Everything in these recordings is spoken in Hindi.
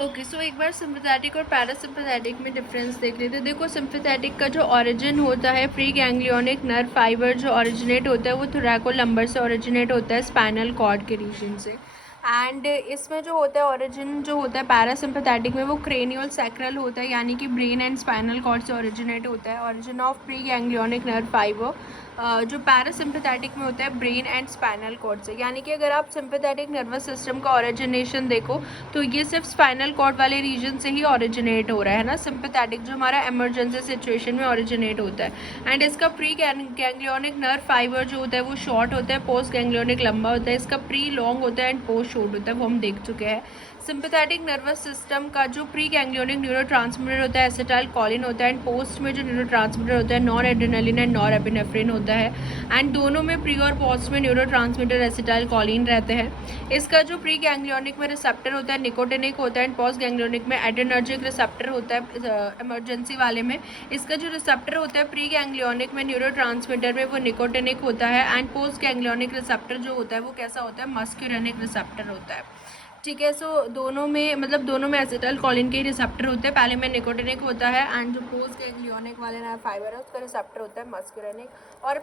ओके, सो एक बार सिम्पथेटिक और पैरासिम्पथेटिक में डिफरेंस देख लेते हैं। देखो, सिम्पथेटिक का जो ओरिजिन होता है, प्री गैंग्लियोनिक नर्व फाइबर जो ओरिजिनेट होता है वो थोरैकोलम्बर से ओरिजिनेट होता है, स्पाइनल कॉर्ड के रीजन से। एंड इसमें जो होता है ओरिजिन जो होता है पैरासिम्पथेटिक में, वो क्रेनियल सैक्रल होता है, यानी कि ब्रेन एंड स्पाइनल कॉर्ड से ओरिजिनेट होता है। Origin of pre ganglionic nerve fibre जो पैरासिम्पथेटिक में होता है ब्रेन एंड स्पाइनल कॉर्ड से। यानी कि अगर आप सिम्पथेटिक नर्वस सिस्टम का ओरिजिनेशन देखो तो ये सिर्फ स्पाइनल कॉर्ड वाले रीजन से ही ओरिजिनेट हो रहा है ना, सिम्पथेटिक जो हमारा इमरजेंसी सिचुएशन में ओरिजिनेट होता है। एंड इसका प्री गैंग्लियोनिक नर्व फाइबर जो होता है वो शॉर्ट होता है, पोस्ट गैंग्लियोनिक लंबा होता है, इसका प्री लॉन्ग होता है एंड पोस्ट शॉर्ट होता है, वो हम देख चुके हैं। सिंपैथेटिक नर्वस सिस्टम का जो प्री गैंग्लियोनिक न्यूरोट्रांसमीटर होता है एसिटाइल कॉलिन होता है, एंड पोस्ट में जो न्यूरोट्रांसमीटर होता है nor adrenaline and nor epinephrine होता है। एंड दोनों में प्री और पोस्ट में न्यूरोट्रांसमीटर एसिटाइल कॉलिन रहते हैं। इसका जो प्री गैंग्लियोनिक में रिसेप्टर होता है निकोटिनिक होता है, एंड पोस्ट गैंग्लियोनिक में एड्रेनर्जिक रिसेप्टर होता है इमरजेंसी वाले में। इसका जो रिसेप्टर होता है प्री गैंग्लियोनिक में न्यूरोट्रांसमीटर में वो निकोटिनिक होता है, एंड पोस्ट गैंग्लियोनिक रिसेप्टर जो होता है वो कैसा होता है, मस्क्यूरेनिक रिसेप्टर होता है। ठीक है, सो दोनों में एसिटाइल कॉलिन के ही रिसेप्टर होते हैं। पहले में निकोटिनिक होता है, एंड जो पोस्ट गैंग्लियोनिक वाले नर्व फाइबर है उसका रिसेप्टर होता है मस्क्यूरेनिक। और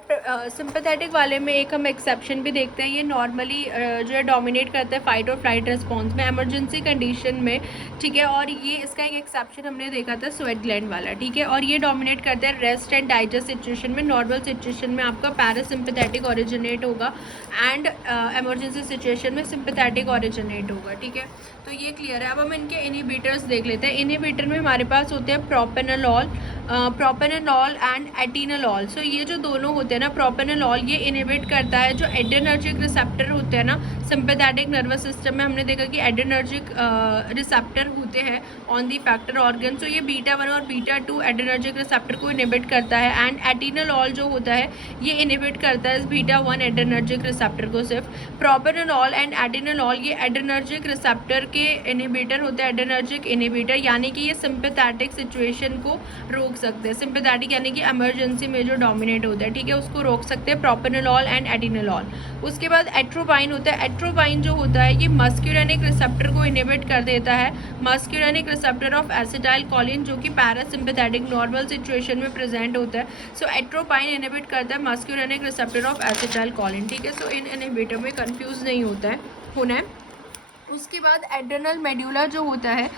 सिंपैथेटिक वाले में एक हम एक्सेप्शन भी देखते हैं, ये नॉर्मली जो है डोमिनेट करता है फाइट और फ्लाइट रिस्पॉन्स में इमरजेंसी कंडीशन में। ठीक है, और ये इसका एक एक्सेप्शन हमने देखा था स्वेट ग्लैंड वाला। ठीक है, और ये डोमिनेट करता है रेस्ट एंड डाइजेस्ट सिचुएशन में। नॉर्मल सिचुएशन में आपका पैरासिम्पैथेटिक ओरिजिनेट होगा, एंड इमरजेंसी सिचुएशन में सिंपैथेटिक ओरिजिनेट होगा। ठीक है, तो ये क्लियर है। अब हम इनके इनहिबिटर्स देख लेते हैं। इनहिबिटर में हमारे पास होते हैं प्रोपेनोलॉल एंड एटिनोलॉल। सो ये जो दोनों होते हैं ना, प्रोपेनोलॉल ये इनहिबिट करता है जो एड्रेनर्जिक रिसेप्टर होते हैं ना सिंपैथेटिक नर्वस सिस्टम में। हमने देखा कि एड्रेनर्जिक रिसेप्टर होते हैं ऑन द इफेक्टर ऑर्गन। सो ये बीटा 1 और बीटा 2 एड्रेनर्जिक रिसेप्टर को इनहिबिट करता है, एंड एटिनोलॉल जो होता है ये इनहिबिट करता है इस बीटा 1 एड्रेनर्जिक रिसेप्टर को सिर्फ। प्रोपेनोलॉल एंड एटिनोलॉल ये एड्रेनर्जिक रिसेप्टर के इनहिबिटर होते हैं, एड्रेनर्जिक इनहिबिटर, यानी कि ये सिंपैथेटिक सिचुएशन को रोक सकते हैं। सिंपैथेटिक यानी कि इमरजेंसी में जो डोमिनेट होता है, ठीक है, उसको रोक सकते हैं प्रोपेनोलॉल एंड एटिनोलॉल। उसके बाद एट्रोपाइन होता है। एट्रोपाइन जो होता है ये मस्क्यूरेनिक रिसेप्टर को इनहिबिट कर देता है, मस्क्यूरेनिक रिसेप्टर ऑफ एसिटाइल कॉलिन जो कि पैरासिम्पैथेटिक नॉर्मल सिचुएशन में प्रेजेंट होता है। सो एट्रोपाइन इनहिबिट करता है मस्क्यूरेनिक रिसेप्टर ऑफ एसिटाइल कॉलिन। ठीक है, सो इन इनहिबिटर में कंफ्यूज नहीं होना है। उसके बाद एड्रेनल मेड्यूला जो होता है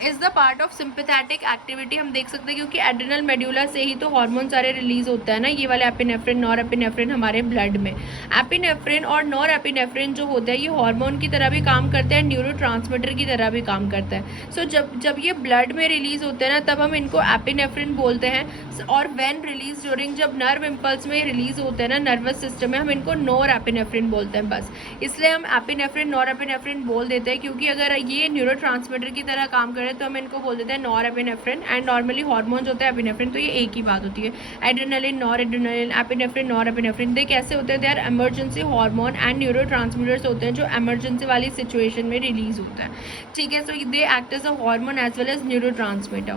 is the part of sympathetic activity. हम देख सकते हैं क्योंकि एड्रेनल मेड्यूला से ही तो हार्मोन सारे रिलीज होता है ना, ये वाले एपिनेफ्रिन नॉर एपिनेफ्रिन हमारे ब्लड में। एपिनेफ्रिन और नॉर एपिनेफ्रिन जो होता है ये हार्मोन की तरह भी काम करते हैं, न्यूरोट्रांसमीटर की तरह भी काम करता है। सो जब ये ब्लड में रिलीज होते हैं ना तब हम इनको एपिनेफ्रिन बोलते हैं, और व्हेन रिलीज ड्यूरिंग जब नर्व इम्पल्स में रिलीज होते हैं ना नर्वस सिस्टम में, हम इनको नॉर एपिनेफ्रिन बोलते हैं बस। इसलिए हम एपिनेफ्रिन नॉर एपिनेफ्रिन बोल देते हैं, क्योंकि अगर ये न्यूरोट्रांसमीटर की तरह काम करे तो हम इनको बोल देते हैं nor epinephrine. And normally hormones होते हैं एपिनेफ्रिन, तो ये एक ही बात होती है। Adrenaline nor adrenaline epinephrine nor epinephrine they कैसे होते हैं, they are emergency hormone and neurotransmitters होते हैं जो इमरजेंसी वाली सिचुएशन में रिलीज होता है। ठीक है, so they act as a hormone as well as neurotransmitter.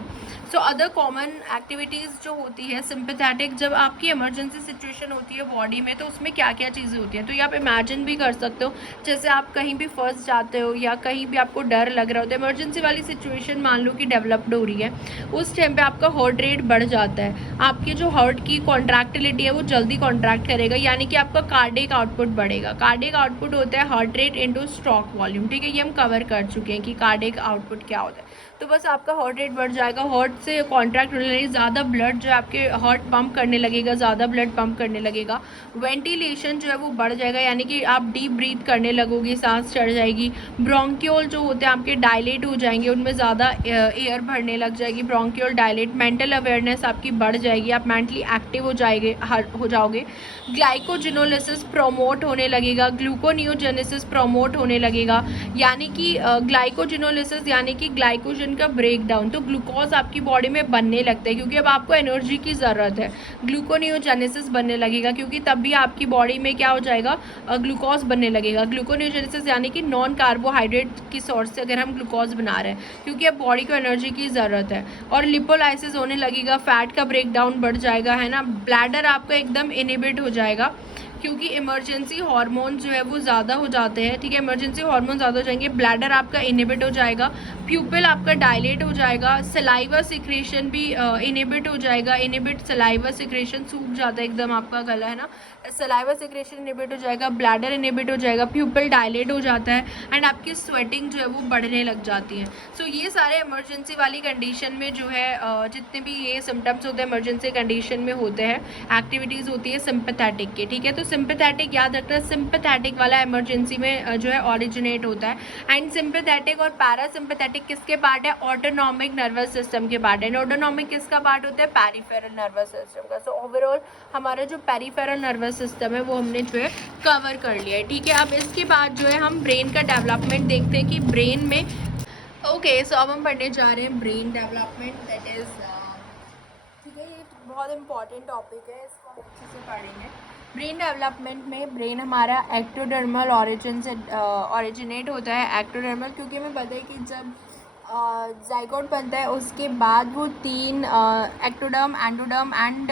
So other common activities जो होती है सिंपैथेटिक, जब आपकी इमरजेंसी सिचुएशन होती है बॉडी में तो उसमें क्या क्या चीज़ें होती हैं, तो ये आप इमेजिन भी कर सकते हो। जैसे आप कहीं भी फंस जाते हो या कहीं भी आपको डर लग रहा होता है, इमरजेंसी वाली सिचुएशन मान लो कि डेवलप्ड हो रही है, उस टाइम पे आपका हार्ट रेट बढ़ जाता है। आपकी जो हार्ट की कॉन्ट्रैक्टिलिटी है वो जल्दी कॉन्ट्रैक्ट करेगा, यानी कि आपका कार्डिक आउटपुट बढ़ेगा। कार्डिक आउटपुट होता है heart rate into stroke volume. ठीक है, ये हम कवर कर चुके हैं कि कार्डिक आउटपुट क्या होता है। तो बस आपका हार्ट रेट बढ़ जाएगा, हार्ट से कॉन्ट्रैक्ट होने लगेगी, ज़्यादा ब्लड जो है आपके हार्ट पंप करने लगेगा, ज़्यादा ब्लड पंप करने लगेगा। वेंटिलेशन जो है वो बढ़ जाएगा, यानी कि आप डीप ब्रीथ करने लगोगे, सांस चढ़ जाएगी। ब्रोंक्यूल जो होते हैं आपके डायलेट हो जाएंगे, उनमें ज़्यादा एयर भरने लग जाएगी, ब्रोंक्यूल डायलेट। मेंटल अवेयरनेस आपकी बढ़ जाएगी, आप मेंटली एक्टिव हो जाओगे। ग्लाइकोजिनोलिसिस प्रोमोट होने लगेगा, ग्लूकोनियोजेनेसिस प्रोमोट होने लगेगा, यानी कि ग्लाइकोजिनोलिसिस यानी कि ग्लाइकोजन का ब्रेक डाउन। तो ग्लूकोज आपकी बॉडी में बनने लगता है क्योंकि अब आपको एनर्जी की ज़रूरत है। ग्लूकोनियोजेनेसिस बनने लगेगा क्योंकि तब भी आपकी बॉडी में क्या हो जाएगा, ग्लूकोज बनने लगेगा। ग्लूकोनियोजेनेसिस यानी कि नॉन कार्बोहाइड्रेट की सोर्स से अगर हम ग्लूकोज बना रहे हैं क्योंकि अब बॉडी को एनर्जी की ज़रूरत है। और लिपोलाइसिस होने लगेगा, फैट का ब्रेक डाउन बढ़ जाएगा, है ना। ब्लैडर आपका एकदम इनहिबिट हो जाएगा, क्योंकि इमरजेंसी हार्मोन जो है वो ज़्यादा हो जाते हैं, ठीक है। इमरजेंसी हार्मोन ज़्यादा हो जाएंगे, ब्लैडर आपका इनहिबिट हो जाएगा, प्यूपिल आपका डायलेट हो जाएगा, सलाइवा सिक्रेशन भी इनहिबिट हो जाएगा। इनहिबिट सलाइवा सिक्रेशन, सूख जाता है एकदम आपका गला, है ना, सलाइवा सिक्रेशन इनहिबिट हो जाएगा, ब्लैडर इनहिबिट हो जाएगा, प्यूपिल डायलेट हो जाता है एंड आपकी स्वेटिंग जो है वो बढ़ने लग जाती है। सो ये सारे इमरजेंसी वाली कंडीशन में जो है जितने भी ये सिम्टम्स होते हैं इमरजेंसी कंडीशन में होते हैं, एक्टिविटीज़ होती है सिंपैथेटिक की, ठीक है। तो सिंपैथेटिक याद रखना, सिंपैथेटिक वाला इमरजेंसी में जो है ओरिजिनेट होता है। एंड सिंपैथेटिक और पैरासिम्पैथेटिक किसके पार्ट है? ऑटोनॉमिक नर्वस सिस्टम के पार्ट है। ऑटोनॉमिक किसका पार्ट होता है? पेरिफेरल नर्वस सिस्टम का। सो ओवरऑल हमारा जो पेरिफेरल नर्वस सिस्टम है वो हमने जो है कवर कर लिया है, ठीक है। अब इसके बाद जो है हम ब्रेन का डेवलपमेंट देखते हैं कि ब्रेन में सो अब हम पढ़ने जा रहे हैं ब्रेन डेवलपमेंट, दैट इज़ ठीक है, ये बहुत इंपॉर्टेंट टॉपिक है, इसको हम अच्छे से पढ़ेंगे। ब्रेन डेवलपमेंट में ब्रेन हमारा एक्टोडर्मल ऑरिजिन से ऑरिजिनेट होता है। एक्टोडर्मल क्योंकि हमें पता है कि जब जाइगोट बनता है उसके बाद वो 3 एक्टोडर्म, एंडोडर्म एंड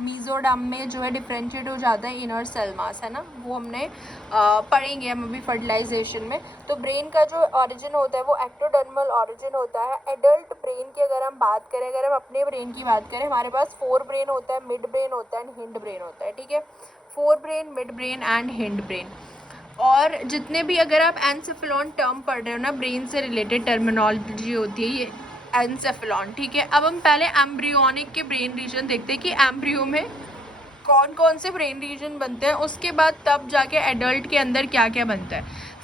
मीजोडर्म में जो है डिफ्रेंशिएट हो जाता है इनर सेल मास, है ना, वो हमने पढ़ेंगे हम अभी फर्टिलाइजेशन में। तो ब्रेन का जो ऑरिजिन होता है वो एक्टोडर्मल ऑरिजिन होता है। एडल्ट ब्रेन की अगर हम बात करें, अगर हम अपने ब्रेन की बात करें, हमारे पास 4 ब्रेन होता है, मिड ब्रेन होता है एंड हिंड ब्रेन होता है, ठीक है। 4 brain, mid brain and hind brain. और जितने भी अगर आप एनसेफेलॉन टर्म पढ़ रहे हो ना, ब्रेन से रिलेटेड टर्मिनोलॉजी होती है ये एनसेफेलॉन, ठीक है। अब हम पहले एम्ब्रियोनिक के ब्रेन रीजन देखते हैं कि एम्ब्रियो में कौन कौन से ब्रेन रीजन बनते हैं, उसके बाद तब जाके एडल्ट के अंदर क्या क्या बनता है।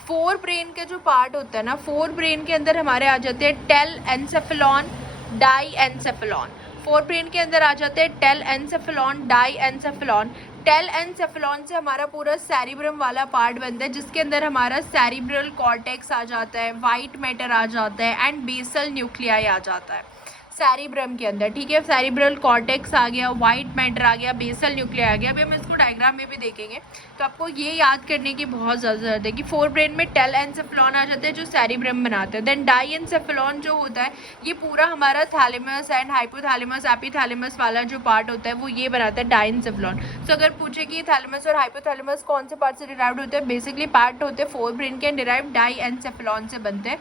4 ब्रेन के जो पार्ट होता है ना, 4 ब्रेन के अंदर हमारे आ जाते हैं टेल एनसेफेलॉन, डाई एनसेफेलॉन। 4 ब्रेन के अंदर आ जाते हैं टेल एनसेफेलॉन, डाई एनसेफेलॉन। टेल एनसेफेलॉन से हमारा पूरा सेरिब्रम वाला पार्ट बनता है, जिसके अंदर हमारा सेरिब्रल कॉर्टेक्स आ जाता है, वाइट मैटर आ जाता है एंड बेसल न्यूक्लियाई आ जाता है सेरिब्रम के अंदर, ठीक है। सेरिब्रल कॉर्टेक्स आ गया, वाइट मैटर आ गया, बेसल न्यूक्लियाई आ गया। अभी हम इसको डायग्राम में भी देखेंगे। तो आपको ये याद करने की बहुत ज़्यादा ज़रूरत है कि 4 ब्रेन में टेल एनसेफेलॉन आ जाते हैं जो सेरिब्रम बनाते हैं। देन डाई एनसेफेलॉन जो होता है ये पूरा हमारा थैलेमस एंड हाइपोथैलेमस एपिथैलेमस वाला जो पार्ट होता है वो ये बनाता है डाई एनसेफेलॉन। सो अगर पूछे कि थैलेमस और हाइपोथैलेमस कौन से पार्ट से डिराइव्ड होते हैं, बेसिकली पार्ट होते हैं 4 ब्रेन के डिराइव्ड डाई एनसेफेलॉन से बनते हैं,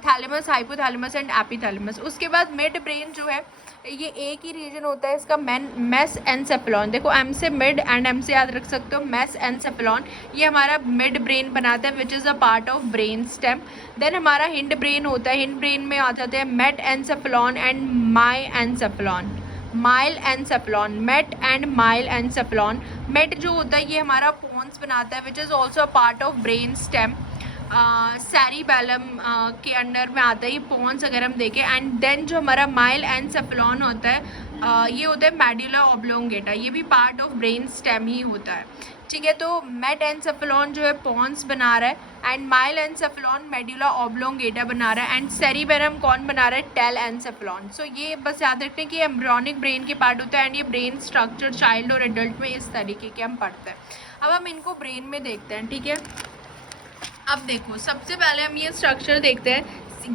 थैलेमस, हाइपोथैलेमस एंड एपिथैलेमस। उसके बाद मिड ब्रेन जो है ये एक ही रीजन होता है इसका, मेस एनसेफेलॉन। देखो एम से मिड एंड एम से याद रख सकते हो, मेस एनसेफेलॉन ये हमारा मिड ब्रेन बनाता है which is a part of brain stem. Then हमारा हिंड ब्रेन होता है, हिंड ब्रेन में आ जाते हैं metencephalon and myelencephalon, myelencephalon, met and myelencephalon. Met जो होता है ये हमारा पोन्स बनाता है which is also a part of brain stem. Cerebellum के अंडर में आता है ये पोन्स अगर हम देखें। एंड देन जो हमारा माइल एनसेफेलॉन होता है ये होता है मेडुला ऑब्लोंगेटा, ये भी पार्ट ऑफ ब्रेन स्टेम ही होता है, ठीक है। तो मेट एनसेफेलॉन जो है पोन्स बना रहा है एंड माइल एनसेफेलॉन मेडुला ऑब्लोंगेटा बना रहा है एंड सेरिबेलम कौन बना रहा है? टेल एनसेफेलॉन। सो ये बस याद रखते हैं कि एम्ब्रियोनिक ब्रेन के पार्ट होता है एंड ये ब्रेन स्ट्रक्चर चाइल्ड और एडल्ट में इस तरीके के हम पढ़ते हैं। अब हम इनको ब्रेन में देखते हैं, ठीक है। अब देखो सबसे पहले हम ये स्ट्रक्चर देखते हैं,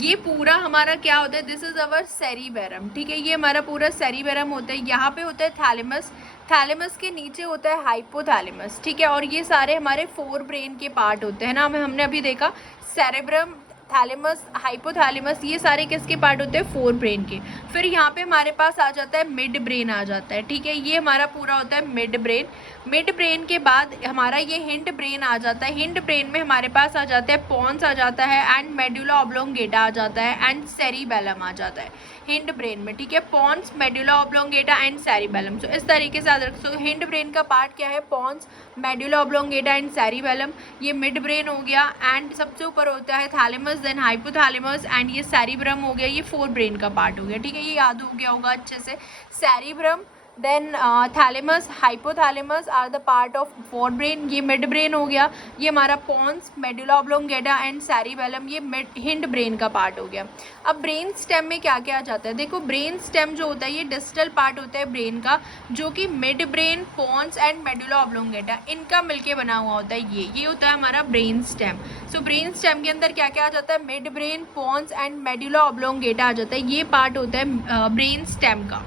ये पूरा हमारा क्या होता है? दिस इज अवर सेरिबेरम, ठीक है। ये हमारा पूरा सेरिबेरम होता है, यहाँ पे होता है थैलेमस, थैलेमस के नीचे होता है हाइपोथैलेमस, ठीक है। और ये सारे हमारे 4 ब्रेन के पार्ट होते हैं ना, हमने अभी देखा सेरेब्रम, थैलेमस, हाइपोथैलेमस, ये सारे किसके पार्ट होते हैं? 4 ब्रेन के। फिर यहाँ पे हमारे पास आ जाता है मिड ब्रेन आ जाता है, ठीक है। ये हमारा पूरा होता है मिड ब्रेन। मिड ब्रेन के बाद हमारा ये हिंड ब्रेन आ जाता है। हिंड ब्रेन में हमारे पास आ जाता है पोन्स आ जाता है एंड मेडुला ऑब्लोंगेटा आ जाता है एंड सेरिबेलम आ जाता है हिंड ब्रेन में, ठीक है। Pons, medulla oblongata and cerebellum. So इस तरीके से याद रख सकते हो। हिंड ब्रेन का पार्ट क्या है? Pons, medulla oblongata and cerebellum. ये मिड ब्रेन हो गया एंड सबसे ऊपर होता है थैलेमस, देन हाइपोथैलेमस एंड ये सेरिब्रम हो गया, ये 4 ब्रेन का पार्ट हो गया, ठीक है। ये याद हो गया होगा अच्छे से। Cerebrum, then thalamus, hypothalamus are the part of 4 brain. ये मिड ब्रेन हो गया, ये हमारा pons, medulla oblongata and cerebellum, ये हिंड ब्रेन का पार्ट हो गया। अब ब्रेन स्टेम में क्या क्या आ जाता है? देखो ब्रेन स्टेम जो होता है ये डिस्टल पार्ट होता है ब्रेन का, जो कि mid brain, pons and medulla oblongata इनका मिलके बना हुआ होता है। ये होता है हमारा brain stem. So brain stem के अंदर क्या क्या आ जाता है? Mid brain, pons and medulla oblongata आ जाता है, ये पार्ट होता है ब्रेन स्टेम का।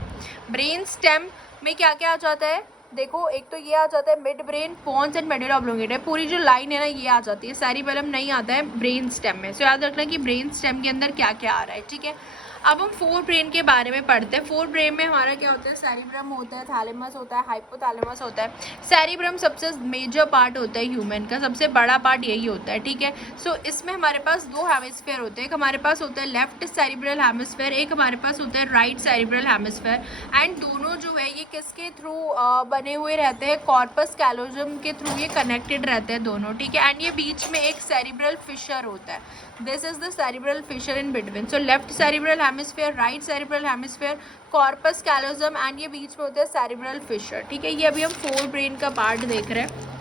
ब्रेन स्टेम में क्या क्या आ जाता है? देखो एक तो ये आ जाता है mid brain, pons and medulla oblongata, पूरी जो लाइन है ना ये आ जाती है। सेरिबेलम नहीं आता है ब्रेन स्टेम में। सो याद रखना कि ब्रेन स्टेम के अंदर क्या क्या आ रहा है, ठीक है। अब हम फोर ब्रेन के बारे में पढ़ते हैं। फोर ब्रेन में हमारा क्या होता है, सेरिब्रम होता है, थैलेमस होता है, हाइपोथैलेमस होता है। सेरिब्रम सबसे मेजर पार्ट होता है ह्यूमन का, सबसे बड़ा पार्ट यही होता है, ठीक है। सो इसमें हमारे पास दो हेमिस्फेयर होते हैं, एक हमारे पास होता है लेफ्ट सेरिब्रल हेमिस्फेयर, एक हमारे पास होता है राइट सेरिब्रल हेमिस्फेयर। एंड दोनों जो है ये किसके थ्रू बने हुए रहते हैं, कॉर्पस कैलोजम के थ्रू ये कनेक्टेड रहते हैं दोनों, ठीक है। एंड ये बीच में एक सेरिब्रल फिशर होता है, this is the cerebral fissure in between. So left cerebral hemisphere, right cerebral hemisphere, corpus callosum and ये बीच में होता है सेरिब्रल फिशर, ठीक है। ये अभी हम फोर ब्रेन का पार्ट देख रहे हैं।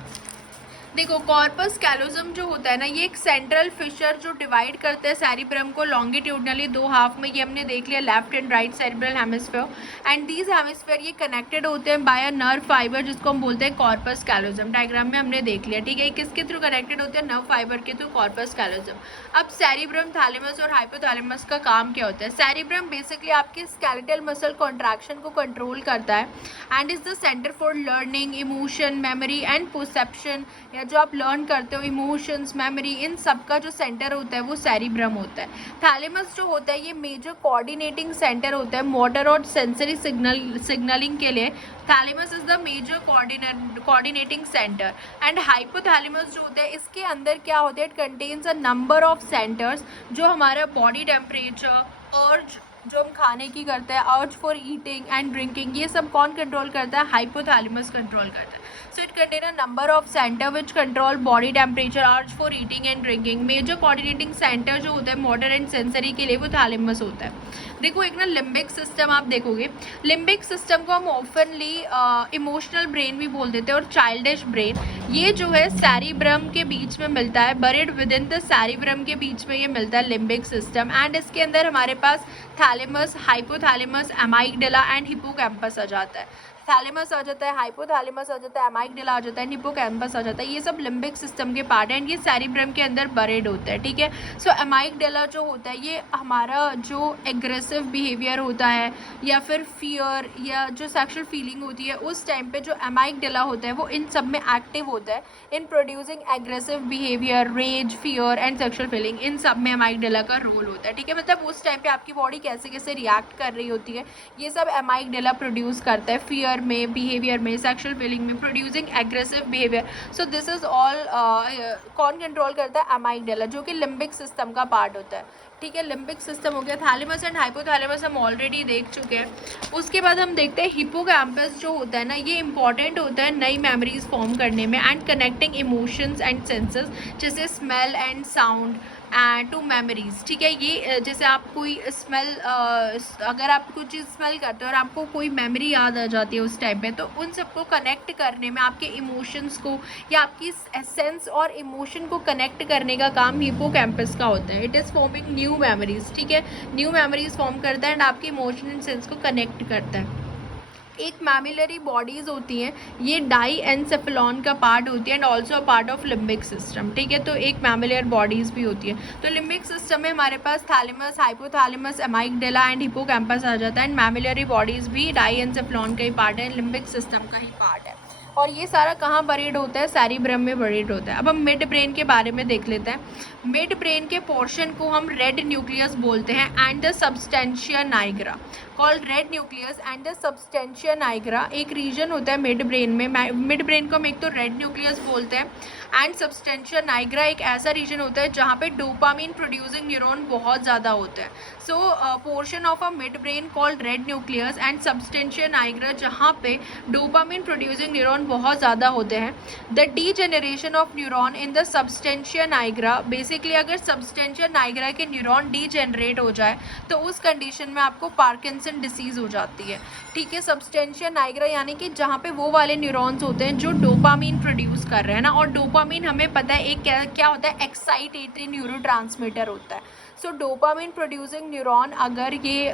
देखो कॉर्पस कैलोजम जो होता है ना ये एक सेंट्रल फिशर जो डिवाइड करते हैं सेरिब्रम को लॉन्गिट्यूडनली दो हाफ में, ये हमने देख लिया left and right cerebral hemisphere. And these hemisphere ये कनेक्टेड होते हैं बाय अ नर्व फाइबर जिसको हम बोलते हैं कॉर्पस कैलोजम। डायग्राम में हमने देख लिया, ठीक है। किसके थ्रू कनेक्टेड होते हैं, नर्व फाइबर के थ्रू, कॉर्पस कैलोजम। अब सेरिब्रम, थैलेमस और हाइपोथैलेमस का काम क्या होता है। सेरिब्रम बेसिकली आपके स्केलेटल मसल कॉन्ट्रैक्शन को कंट्रोल करता है and is the centre for learning, emotion, memory and perception. या जो आप लर्न करते हो, इमोशंस, मेमोरी, इन सब का जो सेंटर होता है वो सेरिब्रम होता है। थैलेमस जो होता है ये मेजर कोऑर्डिनेटिंग सेंटर होता है मोटर और सेंसरी सिग्नलिंग के लिए। Thalamus is the major coordinating centre. And hypothalamus जो होता है इसके अंदर क्या होता है, it contains a number of centres जो हमारा बॉडी टेम्परेचर, अर्ज जो हम खाने की करते हैं, अर्ज फॉर ईटिंग एंड ड्रिंकिंग, ये सब कौन कंट्रोल करता है, हाइपोथैलेमस कंट्रोल करता है। So it contain a number of centre which control body temperature, urge for eating and drinking. Major coordinating centre जो होता है मोटर एंड सेंसरी के लिए वो थैलेमस होता है। देखो एक ना लिम्बिक सिस्टम आप देखोगे, लिम्बिक सिस्टम को हम ऑफनली इमोशनल ब्रेन भी बोल देते हैं और चाइल्डिश ब्रेन। ये जो है सेरिब्रम के बीच में मिलता है, buried with in the cerebrum के बीच में ये मिलता है लिम्बिक सिस्टम। एंड इसके अंदर हमारे पास थैलेमस, हाइपोथैलेमस, एमाइगडाला एंड हिप्पोकैम्पस आ जाता है। थैलेमस आ जाता है, हाइपोथैलेमस आ जाता है, एमाइगडाला आ जाता है, हिप्पोकैम्पस आ जाता है। ये सब लिम्बिक सिस्टम के पार्ट हैं एंड ये सेरिब्रम के अंदर बरेड होता है, ठीक है। सो एमाइगडाला जो होता है ये हमारा जो एग्रेसिव बिहेवियर होता है या फिर फियर या जो सेक्सुअल फीलिंग होती है उस टाइम पे जो एमाइगडाला होता है वो इन सब में एक्टिव होता है in producing aggressive behaviour, rage, fear and sexual feeling. इन सब में एमाइगडाला का रोल होता है, ठीक है। मतलब उस टाइम पे आपकी बॉडी कैसे कैसे रिएक्ट कर रही होती है ये सब एमाइगडाला प्रोड्यूस करता है, फियर में, बिहेवियर में, सेक्सुअल फीलिंग में, producing aggressive behaviour. So this is all कौन कंट्रोल करता है, एमाइगडाला, जो कि लिम्बिक सिस्टम का पार्ट होता है, ठीक है। लिम्बिक सिस्टम हो गया। थैलेमस एंड हाइपोथैलेमस हम ऑलरेडी देख चुके हैं। उसके बाद हम देखते हैं हिप्पोकैम्पस जो होता है ना ये इंपॉर्टेंट होता है नई मेमोरीज फॉर्म करने में and connecting emotions and senses जैसे smell and sound to memories, ठीक है। ये जैसे आप कोई स्मेल, अगर आप कुछ चीज़ स्मेल करते हो और आपको कोई मेमोरी याद आ जाती है उस टाइम पे, तो उन सबको कनेक्ट करने में आपके इमोशंस को या आपकी सेंस और इमोशन को कनेक्ट करने का काम हिप्पोकैम्पस का होता है। It is forming new memories, ठीक है। न्यू मेमोरीज फॉर्म करता है एंड आपके इमोशन एंड सेंस को कनेक्ट करता है। एक मैमिलरी बॉडीज़ होती हैं, ये डाई एनसेफेलॉन का पार्ट होती है and also part of limbic system, ठीक है। तो एक मैमिलर बॉडीज़ भी होती है। तो लिम्बिक सिस्टम में हमारे पास थैलेमस, हाइपोथैलेमस, एमाइगडाला एंड हिप्पोकैम्पस आ जाता है एंड मैमिलरी बॉडीज़ भी डाई एनसेफेलॉन का ही पार्ट है, लिम्बिक सिस्टम का ही पार्ट है। और ये सारा कहाँ बरीड होता है, सेरिब्रम में बरीड होता है। अब हम मिड ब्रेन के बारे में देख लेते हैं। मिड ब्रेन के पोर्शन को हम रेड न्यूक्लियस बोलते हैं and the substantia nigra, called red nucleus and the substantia nigra. एक रीजन होता है मिड ब्रेन में, मिड ब्रेन को हम एक तो रेड न्यूक्लियस बोलते हैं एंड सबस्टेंशिया नाइग्रा एक ऐसा रीजन होता है जहाँ पे डोपामिन प्रोड्यूसिंग न्यूरॉन बहुत ज़्यादा होता है। So portion of a mid brain called red nucleus and substantia nigra जहाँ पे डोपामिन प्रोड्यूसिंग न्यूरॉन बहुत ज़्यादा होते हैं। The degeneration of neuron in the substantia nigra, basically अगर सबस्टेंशिया नाइग्रा के न्यूरॉन डीजेनरेट हो जाए तो उस कंडीशन में आपको पार्किंसन डिसीज हो जाती है, ठीक है। सबस्टेंशिया नाइग्रा यानी कि जहाँ पे वो वाले न्यूरॉन्स होते हैं जो डोपामिन प्रोड्यूस कर रहे हैं ना, और डोपामिन हमें पता है एक क्या होता है, एक्साइटेटरी न्यूरोट्रांसमीटर होता है। सो डोपामिन प्रोड्यूसिंग न्यूरॉन अगर ये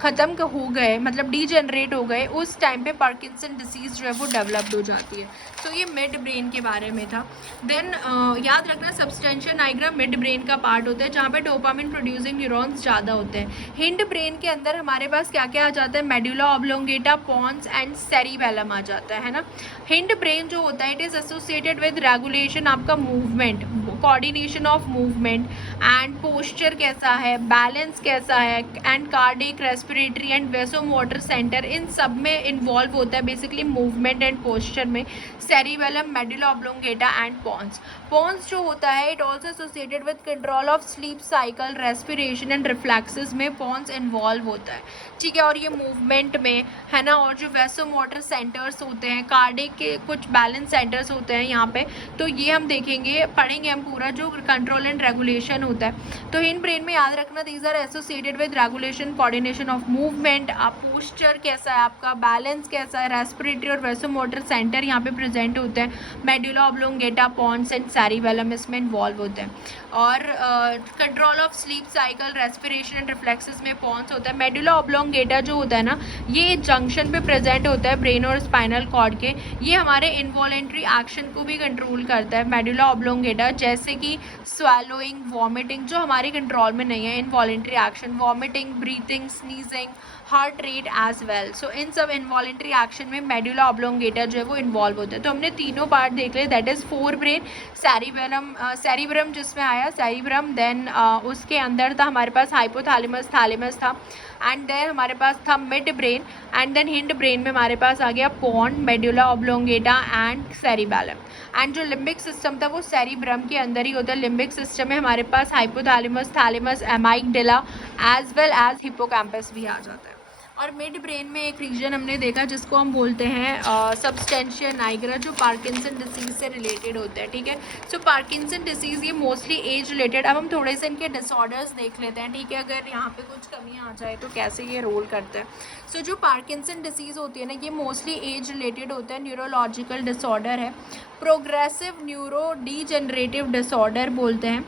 ख़त्म हो गए, मतलब डीजेनरेट हो गए, उस टाइम पे पार्किंसन डिसीज़ जो है वो डेवलप्ड हो जाती है। सो ये मिड ब्रेन के बारे में था। देन याद रखना सबस्टेंशिया नाइग्रा मिड ब्रेन का पार्ट होता है जहाँ पे डोपामिन प्रोड्यूसिंग न्यूरॉन्स ज़्यादा होते हैं। हिंड ब्रेन के अंदर हमारे पास क्या क्या आ जाता है, medulla oblongata, pons and cerebellum आ जाता है ना। हिंड ब्रेन जो होता है it is associated with regulation आपका movement, coordination of movement and posture कैसा है, बैलेंस कैसा है and cardiac, respiratory and vasomotor centre, इन सब में इन्वॉल्व होता है बेसिकली मूवमेंट एंड पोस्चर में। Cerebellum, medulla oblongata and pons. Pons जो होता है it also associated with control of sleep cycle, respiration and reflexes में पॉन्स इन्वॉल्व होता है, ठीक है। और ये मूवमेंट में है ना, और जो वेसोमोटर सेंटर्स होते हैं, कार्डिक के कुछ बैलेंस सेंटर्स होते हैं यहाँ पे, तो ये हम देखेंगे, पढ़ेंगे हम पूरा जो कंट्रोल एंड रेगुलेशन होता है। तो इन ब्रेन में याद रखना these are associated with regulation, coordination of movement, posture कैसा है आपका, बैलेंस कैसा है, रेस्पिरेटरी और वेसोमोटर सेंटर यहाँ पे प्रेजेंट होते हैं। Medulla oblongata, pons and cerebellum इसमें इन्वॉल्व होते हैं। और control of sleep cycle, respiration and reflexes में पॉन्स होता है। मेडुला ऑब्लोंगेटा जो होता है ना, ये जंक्शन पे प्रेजेंट होता है ब्रेन और स्पाइनल कॉर्ड के, ये हमारे इनवॉलेंट्री एक्शन को भी कंट्रोल करता है मेडुला ऑब्लोंगेटा, जैसे कि स्वैलोइंग, वॉमिटिंग, जो हमारे कंट्रोल में नहीं है, involuntary action, vomiting, breathing, sneezing, heart rate as well. So इन सब इनवॉलेंट्री एक्शन में मेडुला ऑब्लोंगेटा जो है वो इन्वॉल्व होता है। तो हमने तीनों पार्ट देख लिए, that is fore brain, cerebrum जिसमें आया सेरिब्रम, देन उसके अंदर था हमारे पास हाइपोथैलेमस, थैलेमस था, एंड देन हमारे पास था mid brain, and then hind brain में हमारे पास आ गया pons, medulla oblongata and cerebellum. And जो लिम्बिक सिस्टम था वो सेरिब्रम के अंदर ही होता है। लिम्बिक सिस्टम में हमारे पास hypothalamus, thalamus, amygdala as well as hippocampus भी आ जाता है। और मिड ब्रेन में एक रीजन हमने देखा जिसको हम बोलते हैं सबस्टेंशिया नाइग्रा, जो पार्किंसन डिसीज से रिलेटेड होता है, ठीक है। सो पार्किंसन डिसीज़ ये मोस्टली एज रिलेटेड, अब हम थोड़े से इनके डिसऑर्डर्स देख लेते हैं, ठीक है, अगर यहाँ पे कुछ कमियाँ आ जाए तो कैसे ये रोल करते हैं। सो जो पार्किंसन डिसीज़ होती है ना, ये मोस्टली एज रिलेटेड होता है, न्यूरोलॉजिकल डिसऑर्डर है, प्रोग्रेसिव न्यूरो डीजेनरेटिव डिसऑर्डर बोलते हैं।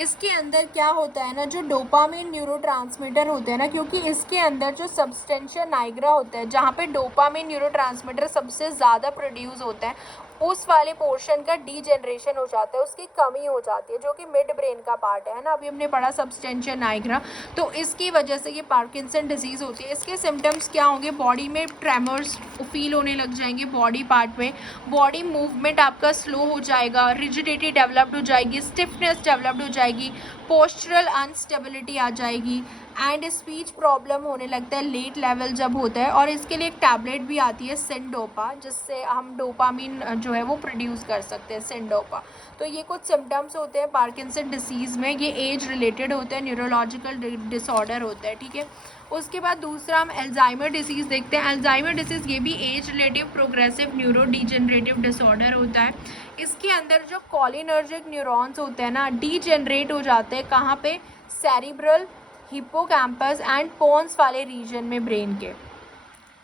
इसके अंदर क्या होता है ना, जो डोपामिन न्यूरोट्रांसमीटर होते हैं ना, क्योंकि इसके अंदर जो सबस्टेंशिया नाइग्रा होता है जहाँ पे डोपामिन न्यूरोट्रांसमीटर सबसे ज़्यादा प्रोड्यूस होता है, उस वाले पोर्शन का डीजेनरेशन हो जाता है, उसकी कमी हो जाती है, जो कि मिड ब्रेन का पार्ट है ना। अभी हमने पढ़ा सबस्टेंशिया नाइग्रा, तो इसकी वजह से ये पार्किंसन डिजीज़ होती है। इसके सिम्टम्स क्या होंगे, बॉडी में ट्रेमर्स फील होने लग जाएंगे, बॉडी पार्ट में, बॉडी मूवमेंट आपका स्लो हो जाएगा, रिजिडिटी डेवलप्ड हो जाएगी, स्टिफनेस डेवलप्ड हो जाएगी, पोस्चरल अनस्टेबिलिटी आ जाएगी, एंड स्पीच प्रॉब्लम होने लगता है लेट लेवल जब होता है। और इसके लिए एक टैबलेट भी आती है सिंडोपा, जिससे हम डोपामिन जो है वो प्रोड्यूस कर सकते हैं, सिंडोपा। तो ये कुछ सिम्टम्स होते हैं पार्किंसन डिसीज़ में, ये एज रिलेटेड होते हैं, न्यूरोलॉजिकल डिसऑर्डर होता है, ठीक है। उसके बाद दूसरा हम अल्जाइमर डिसीज़ देखते हैं। अल्जाइमर डिसीज़ ये भी age relative progressive neuro degenerative disorder होता है। इसके अंदर जो कॉलिनर्जिक न्यूरॉन्स होते हैं ना, डीजेनरेट हो जाते हैं, कहाँ पे, सेरिब्रल, हिप्पोकैम्पस एंड पोन्स वाले रीजन में ब्रेन के।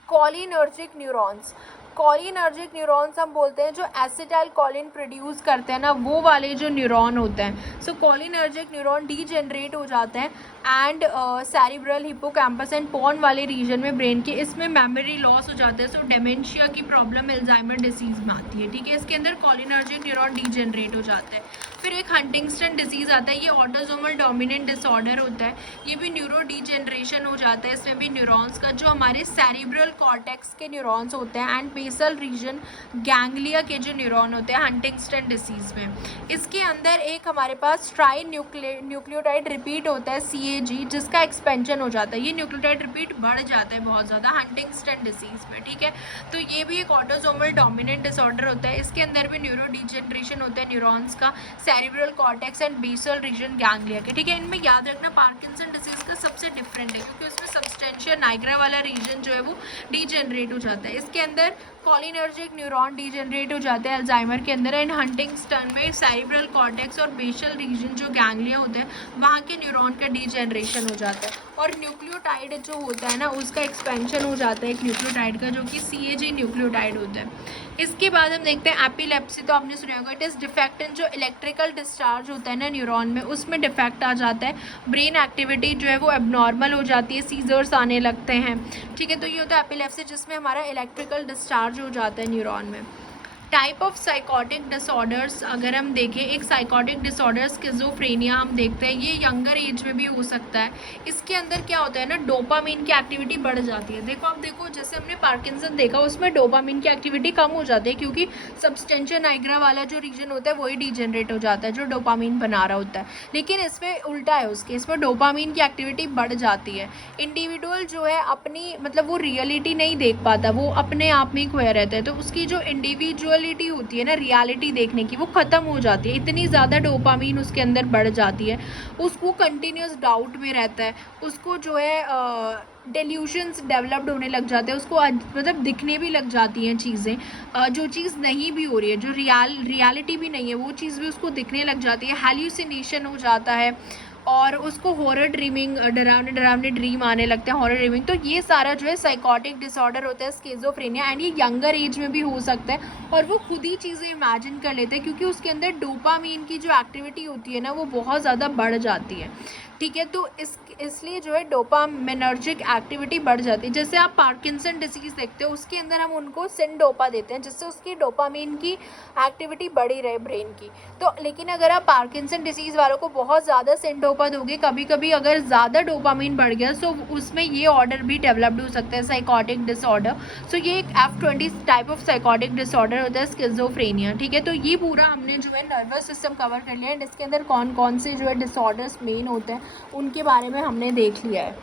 कॉलिनर्जिक न्यूरॉन्स, कॉलिनर्जिक न्यूरॉन्स हम बोलते हैं जो एसिटाइल कॉलिन प्रोड्यूस करते हैं ना, वो वाले जो न्यूरॉन होते हैं। सो कॉलिनर्जिक न्यूरॉन डीजेनरेट हो जाते हैं एंड सेरिब्रल, हिप्पोकैम्पस एंड पोन वाले रीजन में ब्रेन के, इसमें मेमोरी लॉस हो जाता है। सो डेमेंशिया की प्रॉब्लम अल्जाइमर डिसीज़ में आती है, ठीक है। इसके अंदर कॉलिनर्जिक न्यूरॉन डीजेनरेट हो जाता है। फिर एक हंटिंगस्टन डिजीज़ आता है, ये ऑटोसोमल डोमिनेंट डिसऑर्डर होता है, ये भी न्यूरो डीजेनरेशन हो जाता है। इसमें भी न्यूरॉन्स का जो हमारे सेरिब्रल कॉर्टेक्स के न्यूरॉन्स होते हैं एंड बेसल रीजन गैंग्लिया के जो न्यूरॉन होते हैं हंटिंगस्टन डिसीज़ में। इसके अंदर एक हमारे पास ट्राई न्यूक्लियोटाइड रिपीट होता है, CAG, जिसका एक्सपेंशन हो जाता है, ये न्यूक्लियोटाइड रिपीट बढ़ जाता है बहुत ज़्यादा हंटिंगस्टन डिसीज़ में, ठीक है। तो ये भी एक ऑटोसोमल डोमिनेंट डिसऑर्डर होता है। इसके अंदर भी न्यूरो डीजेनरेशन होता है न्यूरॉन्स का, cerebral cortex and basal region ganglia के, ठीक है। इनमें याद रखना पार्किंसन डिसीज का सबसे डिफरेंट है, क्योंकि उसमें सबस्टेंशिया नाइग्रा वाला रीजन जो है वो डीजेनरेट हो जाता है। इसके अंदर कॉलिनर्जिक न्यूरॉन डीजेनरेट हो जाते हैं अल्जाइमर के अंदर, एंड हंटिंगस्टन में सेरिब्रल कॉर्टेक्स और बेसल रीजन जो गैंग्लिया होते हैं वहाँ के न्यूरॉन का डीजेनरेशन हो जाता है। और न्यूक्लियोटाइड जो होता है ना, उसका एक्सपेंशन हो जाता है एक न्यूक्लियोटाइड का, जो कि CAG न्यूक्लियोटाइड होता है। इसके बाद हम देखते हैं एपिलेप्सी, तो आपने सुना होगा, इट इज़ डिफेक्ट इन जो इलेक्ट्रिकल डिस्चार्ज होता है ना न्यूरॉन में, उसमें डिफेक्ट आ जाता है, ब्रेन एक्टिविटी जो है वो एबनॉर्मल हो जाती है, सीजर्स आने लगते हैं, ठीक है। तो ये होता है एपिलेप्सी, जिसमें हमारा इलेक्ट्रिकल डिस्चार्ज हो जाता है न्यूरॉन में। टाइप ऑफ साइकोटिक डिसऑर्डर्स अगर हम देखें, एक साइकोटिक डिसऑर्डर स्किज़ोफ्रेनिया हम देखते हैं, ये यंगर एज में भी हो सकता है। इसके अंदर क्या होता है ना, डोपामिन की एक्टिविटी बढ़ जाती है। देखो, आप देखो जैसे हमने पार्किंसन देखा, उसमें डोपामिन की एक्टिविटी कम हो जाती है क्योंकि सब्सटेंशिया नाइग्रा वाला जो रीजन होता है वही डिजेनरेट हो जाता है जो डोपामिन बना रहा होता है। लेकिन इसमें उल्टा है, उसके इसमें डोपामिन की एक्टिविटी बढ़ जाती है। इंडिविजुअल जो है अपनी मतलब वो रियलिटी नहीं देख पाता, वो अपने आप में ही खोया रहता है, तो उसकी जो इंडिविजुअलिटी होती है ना, रियलिटी देखने की, वो ख़त्म हो जाती है। इतनी ज़्यादा डोपामिन उसके अंदर बढ़ जाती है, उसको कंटिन्यूस डाउट में रहता है, उसको जो है डेल्यूशंस डेवलप्ड होने लग जाते हैं, उसको मतलब दिखने भी लग जाती हैं चीज़ें, जो चीज़ नहीं भी हो रही है, जो रियलिटी भी नहीं है, वो चीज़ भी उसको दिखने लग जाती है। हैल्यूसिनेशन हो जाता है और उसको हॉरर ड्रीमिंग, डरावने डरावने ड्रीम आने लगते हैं, हॉरर ड्रीमिंग। तो ये सारा जो है साइकोटिक डिसऑर्डर होता है स्किज़ोफ्रेनिया, एंड ये यंगर एज में भी हो सकता है और वो खुद ही चीज़ें इमेजिन कर लेते हैं क्योंकि उसके अंदर डोपामीन की जो एक्टिविटी होती है ना, वो बहुत ज़्यादा बढ़ जाती है। ठीक है, तो इसलिए जो है डोपामिनर्जिक एक्टिविटी बढ़ जाती है। जैसे आप पार्किंसन डिसीज़ देखते हो, उसके अंदर हम उनको सिनडोपा देते हैं जिससे उसकी डोपामीन की एक्टिविटी बढ़ी रहे ब्रेन की। तो लेकिन अगर आप पार्किंसन डिसीज़ वालों को बहुत ज़्यादा सिनडोपा दोगे, कभी कभी अगर ज़्यादा डोपामीन बढ़ गया तो उसमें ये ऑर्डर भी डेवलप्ड हो सकता है, साइकोटिक डिसऑर्डर। सो ये एक F20 type of psychotic disorder होता है स्किज़ोफ्रेनिया। ठीक है, तो ये पूरा हमने जो है नर्वस सिस्टम कवर कर लिया है, एंड इसके अंदर कौन कौन से जो है डिसऑर्डर्स मेन होते हैं उनके बारे में हमने देख लिया है।